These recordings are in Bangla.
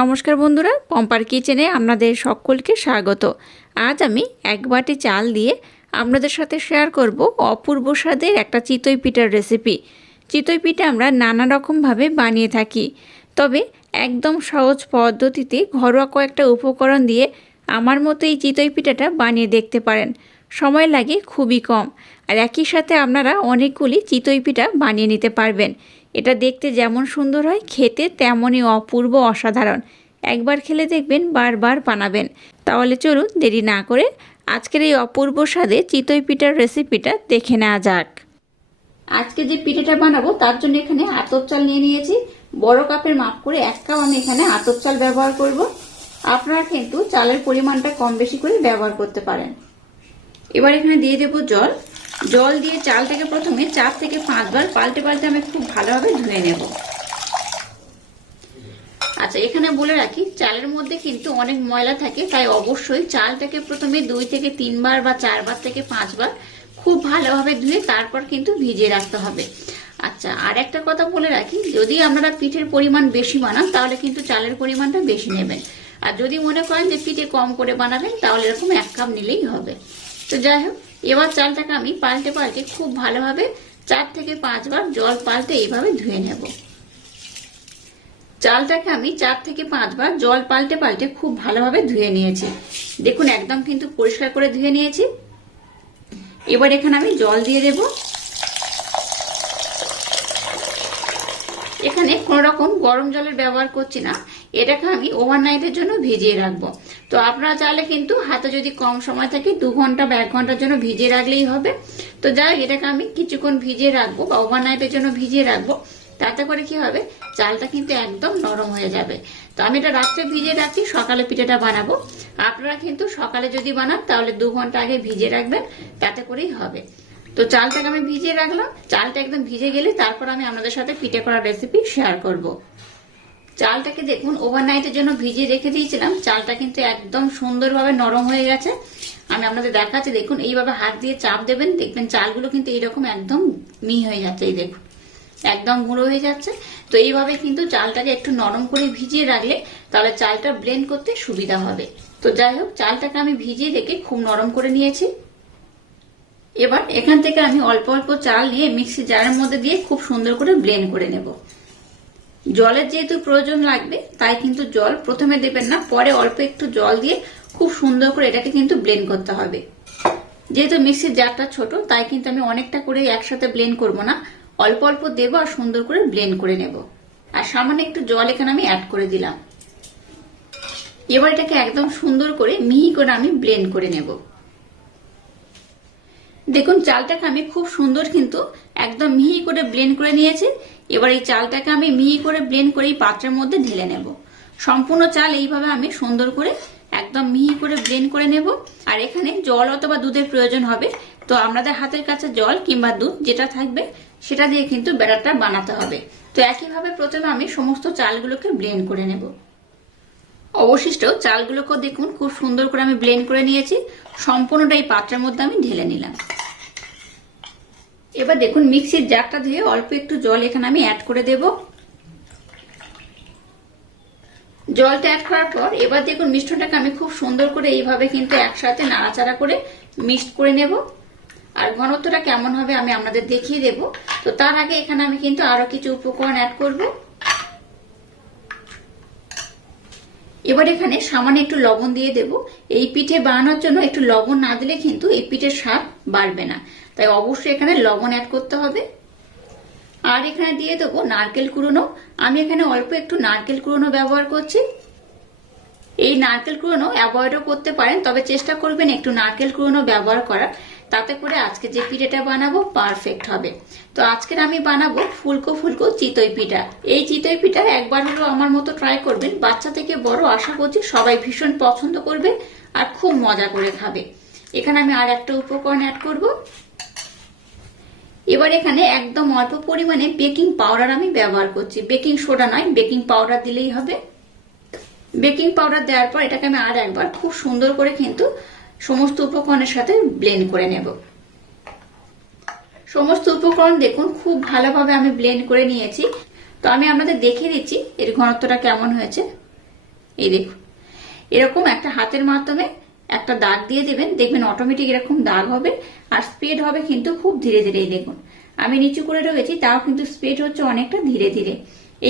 নমস্কার বন্ধুরা, পম্পার কিচেনে আপনাদের সকলকে স্বাগত। আজ আমি এক বাটি চাল দিয়ে আপনাদের সাথে শেয়ার করব অপূর্ব স্বাদের একটা চিতই পিঠার রেসিপি চিতই পিঠা আমরা নানা রকমভাবে বানিয়ে থাকি, তবে একদম সহজ পদ্ধতিতে ঘরোয়া কয়েকটা উপকরণ দিয়ে আমার মতো এই চিতই পিঠাটা বানিয়ে দেখতে পারেন। সময় লাগে খুবই কম, আর একই সাথে আপনারা অনেকগুলি চিতই পিঠা বানিয়ে নিতে পারবেন। এটা দেখতে যেমন সুন্দর হয়, খেতে তেমনই অপূর্ব অসাধারণ। একবার খেলে দেখবেন বারবার বানাবেন। তাহলে চলুন দেরি না করে আজকের এই অপূর্ব স্বাদে চিতই পিঠার রেসিপিটা দেখে নেওয়া যাক। আজকে যে পিঠাটা বানাবো, তার জন্য এখানে আতপ চাল নিয়ে নিয়েছি। বড় কাপের মাপ করে এক কাপ আমি এখানে আতপ চাল ব্যবহার করব। আপনারা কিন্তু চালের পরিমাণটা কম বেশি করে ব্যবহার করতে পারেন। এবার এখানে দিয়ে দেবো জল। জল দিয়ে চালটাকে প্রথমে চার থেকে পাঁচবার পাল্টে পাল্টে আমি খুব ভালোভাবে ধুয়ে নেব। আচ্ছা এখানে বলে রাখি, চালের মধ্যে কিন্তু অনেক ময়লা থাকে, তাই অবশ্যই চালটাকে প্রথমে দুই থেকে তিনবার বা চারবার থেকে পাঁচবার খুব ভালোভাবে ধুয়ে তারপর কিন্তু ভিজিয়ে রাখতে হবে। আচ্ছা আর একটা কথা বলে রাখি, যদি আপনারা পিঠের পরিমাণ বেশি বানান, তাহলে কিন্তু চালের পরিমাণটা বেশি নেবেন। আর যদি মনে করেন যে পিঠে কম করে বানাবেন তাহলে এরকম এক কাপ নিলেই হবে। তো যাই হোক এবার চালটাকে আমি পাল্টে পাল্টে খুব ভালোভাবে চার থেকে পাঁচবার জল পাল্টে এইভাবে ধুয়ে নেব। চালটাকে আমি চার থেকে পাঁচবার জল পাল্টে পাল্টে খুব ভালোভাবে ধুয়ে নিয়েছি। দেখুন, একদম কিন্তু পরিষ্কার করে ধুয়ে নিয়েছি। এবার এখানে আমি জল দিয়ে দেব এখানে কোন রকম গরম জলের ব্যবহার করছি না, এটাকে আমি ওভারনাইটের জন্য ভিজিয়ে রাখব। তো আপনারা চাইলে কিন্তু হাতে যদি কম সময় থাকে, দু ঘণ্টা বা এক ঘণ্টার জন্য ভিজিয়ে রাখলেই হবে। তো যাই এটাকে আমি কিছুক্ষণ ভিজিয়ে রাখব বা ওভারনাইটের জন্য ভিজিয়ে রাখব। তাতে করে কি হবে? চালটা কিন্তু একদম নরম হয়ে যাবে। তো আমি এটা রাত্রে ভিজিয়ে রাখছি, সকালে পিঠাটা বানাবো। আপনারা কিন্তু সকালে যদি বানান, তাহলে দু ঘণ্টা আগে ভিজিয়ে রাখবেন, তাতে করেই হবে। তো চালটাকে আমি ভিজিয়ে রাখলাম। চালটা একদম ভিজে গেলে তারপর আমি আপনাদের সাথে পিঠে করার রেসিপি শেয়ার করব। চালটাকে দেখুন ওভারনাইটের জন্য ভিজিয়ে রেখে দিয়েছিলাম। চালটা কিন্তু একদম সুন্দরভাবে নরম হয়ে গেছে। আমি আপনাদের দেখাচ্ছি, দেখুন, এইভাবে হাত দিয়ে চাপ দেবেন, দেখবেন চালগুলো কিন্তু এইরকম একদম মি হয়ে যাচ্ছে, এই দেখুন। একদম গুঁড়ো হয়ে যাচ্ছে। তো এইভাবে কিন্তু চালটাকে একটু নরম করে ভিজিয়ে রাখলে তাহলে চালটা ব্লেন্ড করতে সুবিধা হবে। তো যাই হোক, চালটাকে আমি ভিজিয়ে রেখে খুব নরম করে নিয়েছি। এবার এখান থেকে আমি অল্প অল্প চাল নিয়ে মিক্সি জারের মধ্যে দিয়ে খুব সুন্দর করে ব্লেন্ড করে নেব। জলের যেহেতু প্রয়োজন লাগবে, তাই কিন্তু জল প্রথমে দেবেন না, পরে অল্প একটু জল দিয়ে খুব সুন্দর করে এটাকে কিন্তু ব্লেন্ড করতে হবে। যেহেতু মিক্সির জারটা ছোট, তাই কিন্তু আমি অনেকটা করে একসাথে ব্লেন্ড করব না, অল্প অল্প দেবো আর সুন্দর করে ব্লেন্ড করে নেব। আর সামান্য একটু জল এখানে আমি অ্যাড করে দিলাম। এবার এটাকে একদম সুন্দর করে মিহি করে আমি ব্লেন্ড করে নেব। দেখুন, চালটাকে আমি খুব সুন্দর কিন্তু একদম মিহি করে ব্লেন্ড করে নিয়েছি। এবার এই চালটাকে আমি মিহি করে ব্লেন্ড করে এই পাত্রের মধ্যে ঢেলে নেব। সম্পূর্ণ চাল এইভাবে আমি সুন্দর করে একদম মিহি করে ব্লেন্ড করে নেব। আর এখানে জল অথবা দুধের প্রয়োজন হবে, তো আপনাদের হাতের কাছে জল কিংবা দুধ যেটা থাকবে, সেটা দিয়ে কিন্তু ব্যাটারটা বানাতে হবে। তো একইভাবে প্রথমে আমি সমস্ত চালগুলোকে ব্লেন্ড করে নেব। অবশিষ্ট চালগুলোকেও দেখুন, খুব সুন্দর করে আমি ব্লেন্ড করে নিয়েছি। সম্পূর্ণটা এই পাত্রের মধ্যে আমি ঢেলে নিলাম। এবার দেখুন, মিক্সির জারটা ধুয়ে অল্প একটু জল এখানে আমি অ্যাড করে দেব। জলটা অ্যাড করার পর এবার দেখুন মিষ্টটাকে আমি খুব সুন্দর করে এইভাবে কিন্তু একসাথে নাড়াচাড়া করে মিক্সড করে নেব। আর ঘনত্বটা কেমন হবে আমি আপনাদের দেখিয়ে দেব। তো তার আগে এখানে আমি কিন্তু আরও কিছু উপকরণ অ্যাড করব। এবার এখানে সামান্য একটু লবণ দিয়ে দেব। এই পিঠে বানানোর জন্য একটু লবণ না দিলে কিন্তু এই পিঠের স্বাদ বাড়বে না। তাই অবশ্যই এখানে লবণ অ্যাড করতে হবে। আর এখানে দিয়ে দেবো নারকেল কুড়োনো। আমি এখানে অল্প একটু নারকেল কুড়োনো ব্যবহার করছি। এই নারকেল কুড়োনো অ্যাভয়েডও করতে পারেন, তবে চেষ্টা করবেন একটু নারকেল কুড়োনো ব্যবহার করার। তাতে করে আজকে যে পিঠাটা বানাবো পারফেক্ট হবে। তো আজকের আমি বানাবো ফুলকো ফুলকো চিতই পিঠা। এই চিতই পিঠা একবার হলেও আমার মতো ট্রাই করবেন, বাচ্চা থেকে বড় আশা করছি সবাই ভীষণ পছন্দ করবে আর খুব মজা করে খাবে। এখানে আমি আর একটা উপকরণ অ্যাড করব। এবার এখানে একদম অল্প পরিমাণে বেকিং পাউডার আমি ব্যবহার করছি। বেকিং সোডা নয় বেকিং পাউডার দিলেই হবে। বেকিং পাউডার দেওয়ার পর এটাকে আমি আর একবার খুব সুন্দর করে কিন্তু সমস্ত উপকরণের সাথে ব্লেন্ড করে নেব। সমস্ত উপকরণ দেখুন, খুব ভালোভাবে আমি ব্লেন্ড করে নিয়েছি। তো আমি আপনাদের দেখিয়ে দিচ্ছি এর ঘনত্বটা কেমন হয়েছে। এই দেখুন, এরকম একটা হাতের মাধ্যমে একটা দাগ দিয়ে দেবেন, দেখবেন অটোমেটিক এরকম দাগ হবে আর স্পিড হবে কিন্তু খুব ধীরে ধীরে, এই দেখুন। আমি নিচু করে রেখেছি তাও কিন্তু স্পিড হচ্ছে অনেকটা ধীরে ধীরে।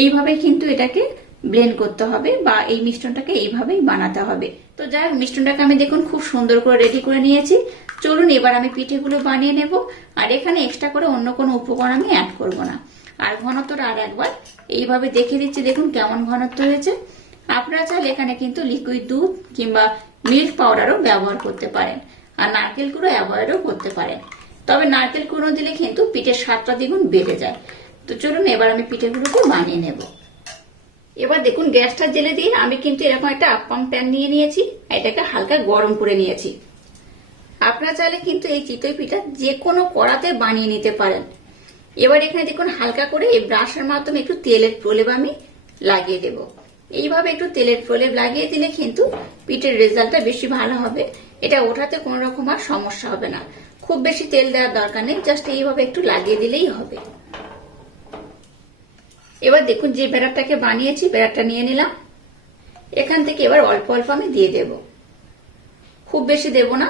এইভাবে কিন্তু এটাকে ব্লেন্ড করতে হবে বা এই মিষ্টনটাকে এইভাবেই বানাতে হবে। তো যাই হোক, মিশ্রণটাকে আমি দেখুন খুব সুন্দর করে রেডি করে নিয়েছি। চলুন এবার আমি পিঠেগুলো বানিয়ে নেব। আর এখানে এক্সট্রা করে অন্য কোনো উপকরণ আমি অ্যাড করব না। আর ঘনত্বটা আর একবার এইভাবে দেখে দিচ্ছি, দেখুন কেমন ঘনত্ব হয়েছে। আপনারা চাইলে এখানে কিন্তু লিকুইড দুধ কিংবা মিল্ক পাউডারও ব্যবহার করতে পারেন। আর নারকেল গুঁড়ো অ্যাভয়েডও করতে পারেন। তবে নারকেল কুড়ো দিলে কিন্তু পিঠের স্বাদটা দ্বিগুণ বেড়ে যায়। তো চলুন এবার আমি পিঠেগুলোকে বানিয়ে নেব। এবার দেখুন গ্যাসটা জেলে দিয়ে আমি কিন্তু এরকম একটা আপ্পাম প্যান নিয়ে নিয়েছি এটাকে হালকা গরম করে নিয়েছি। আপনারা চাইলে কিন্তু এই চিতই পিঠা যে কোনো কড়াতে বানিয়ে নিতে পারেন। এবার এখানে দেখুন হালকা করে এই ব্রাশের মাধ্যমে একটু তেলের প্রলেপ আমি লাগিয়ে দেব। এইভাবে একটু তেলের প্রলেপ লাগিয়ে দিলে কিন্তু পিঠের রেজাল্টটা বেশি ভালো হবে। এটা ওঠাতে কোনো রকম আর সমস্যা হবে না। খুব বেশি তেল দেওয়ার দরকার নেই, জাস্ট এইভাবে একটু লাগিয়ে দিলেই হবে। এবার দেখুন যে বেড়ারটাকে বানিয়েছি বেড়ারটা নিয়ে নিলাম। এখান থেকে এবার অল্প অল্প আমি দিয়ে দেব। খুব বেশি দেব না,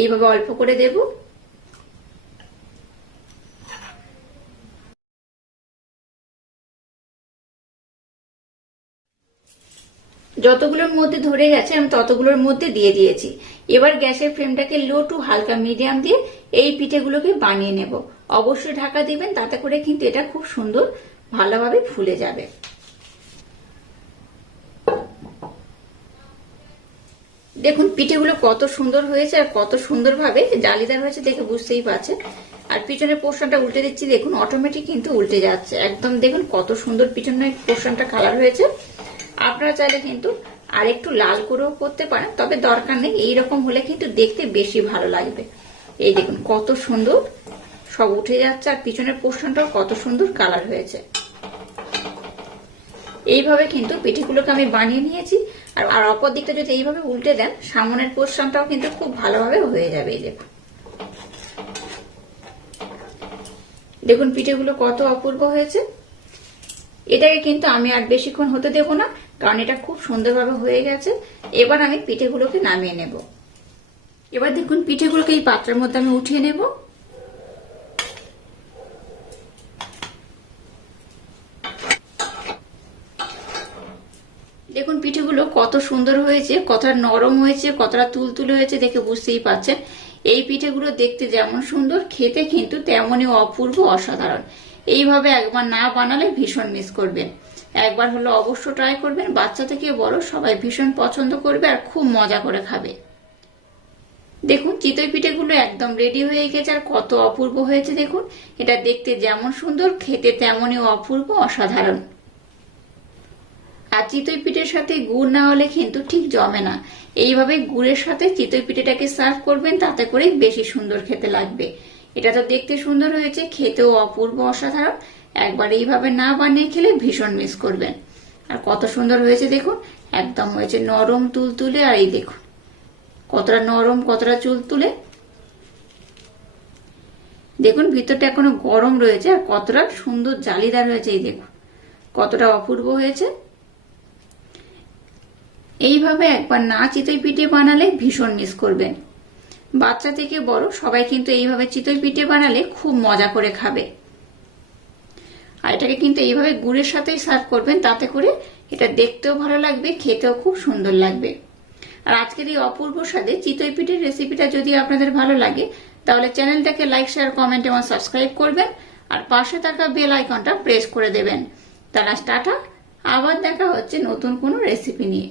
এইভাবে অল্প করে দেব। যতগুলোর মধ্যে ধরে গেছে, আমি ততগুলোর মধ্যে দিয়ে দিয়েছি। এবার গ্যাসের ফ্লেমটাকে লো টু হালকা মিডিয়াম দিয়ে এই পিঠেগুলোকে বানিয়ে নেব। অবশ্যই ঢাকা দিবেন, তাতে করে কিন্তু এটা খুব সুন্দর ভালোভাবে ফুলে যাবে। দেখুন, পিঠেগুলো কত সুন্দর হয়েছে আর কত সুন্দরভাবে জালিদার হয়েছে দেখে বুঝতেই পারছেন। আর পিছনের পোর্শনটা উল্টে দিচ্ছি, দেখুন অটোমেটিক কিন্তু উল্টে যাচ্ছে। একদম দেখুন, কত সুন্দর পিছনের পোর্শনটা কালার হয়েছে। আপনারা চাইলে কিন্তু আর একটু লাল করেও করতে পারেন, তবে দরকার নেই, এইরকম হলে কিন্তু দেখতে বেশি ভালো লাগবে। এই দেখুন, কত সুন্দর, সব উঠে যাচ্ছে আর পিছনের পোর্শনটাও কত সুন্দর কালার হয়েছে। এইভাবে কিন্তু পিঠেগুলোকে আমি বানিয়ে নিয়েছি। আর আর অপর দিকটা যদি এইভাবে উল্টে দেন, সামনের পোর্শনটাও কিন্তু খুব ভালোভাবে হয়ে যাবে এই দেখুন। দেখুন পিঠেগুলো কত অপূর্ব হয়েছে। এটাকে কিন্তু আমি আর বেশিক্ষণ হতে দেব না, কারণ এটা খুব সুন্দরভাবে হয়ে গেছে। এবার আমি পিঠেগুলোকে নামিয়ে নেব। এবার দেখুন পিঠেগুলোকে এই পাত্রের মধ্যে আমি উঠিয়ে নেব দেখুন পিঠেগুলো কত সুন্দর হয়েছে, কতটা নরম হয়েছে, কতটা তুলতুলে হয়েছে দেখে বুঝতেই পাচ্ছেন এই পিঠেগুলো দেখতে যেমন সুন্দর, খেতে কিন্তু তেমনই অপূর্ব, অসাধারণ। এইভাবে একবার না বানালে ভীষণ মিস করবেন। একবার হলো অবশ্য ট্রাই করবেন, বাচ্চা থেকে বড় সবাই ভীষণ পছন্দ করবে আর খুব মজা করে খাবে। দেখুন, চিতই পিঠেগুলো একদম রেডি হয়ে গেছে আর কত অপূর্ব হয়েছে দেখুন। এটা দেখতে যেমন সুন্দর, খেতে তেমনই অপূর্ব, অসাধারণ। আর চিতই পিঠের সাথে গুড় না হলে কিন্তু ঠিক জমে না। এইভাবে গুড়ের সাথে চিতই পিঠেটাকে সার্ভ করবেন, তাতে করে বেশি সুন্দর খেতে লাগবে। এটা তো দেখতে সুন্দর হয়েছে, খেতেও অপূর্ব, অসাধারণ। একবার এইভাবে না বানিয়ে খেলে ভীষণ মিস করবেন। আর কত সুন্দর হয়েছে দেখুন, একদম হয়েছে নরম তুল তুলে আর এই দেখুন, কতটা নরম, কতটা চুল তুলে দেখুন, ভিতরটা এখনও গরম রয়েছে, আর কতটা সুন্দর জালিদার হয়েছে এই দেখুন, কতটা অপূর্ব হয়েছে। এইভাবে একবার না চিতই পিঠে বানালে ভীষণ মিস করবেন বাচ্চা থেকে বড় সবাই কিন্তু এইভাবে চিতই পিঠে বানালে খুব মজা করে খাবে। আর এটাকে কিন্তু এইভাবে গুড়ের সাথেই সার্ভ করবেন, তাতে করে এটা দেখতেও ভালো লাগবে, খেতেও খুব সুন্দর লাগবে। আর আজকের এই অপূর্ব স্বাদে চিতই পিঠের রেসিপিটা যদি আপনাদের ভালো লাগে, তাহলে চ্যানেলটাকে লাইক শেয়ার কমেন্ট এবং সাবস্ক্রাইব করবেন, আর পাশে থাকা বেল আইকনটা প্রেস করে দেবেন। তারা টাটা, আবার দেখা হচ্ছে নতুন কোনো রেসিপি নিয়ে।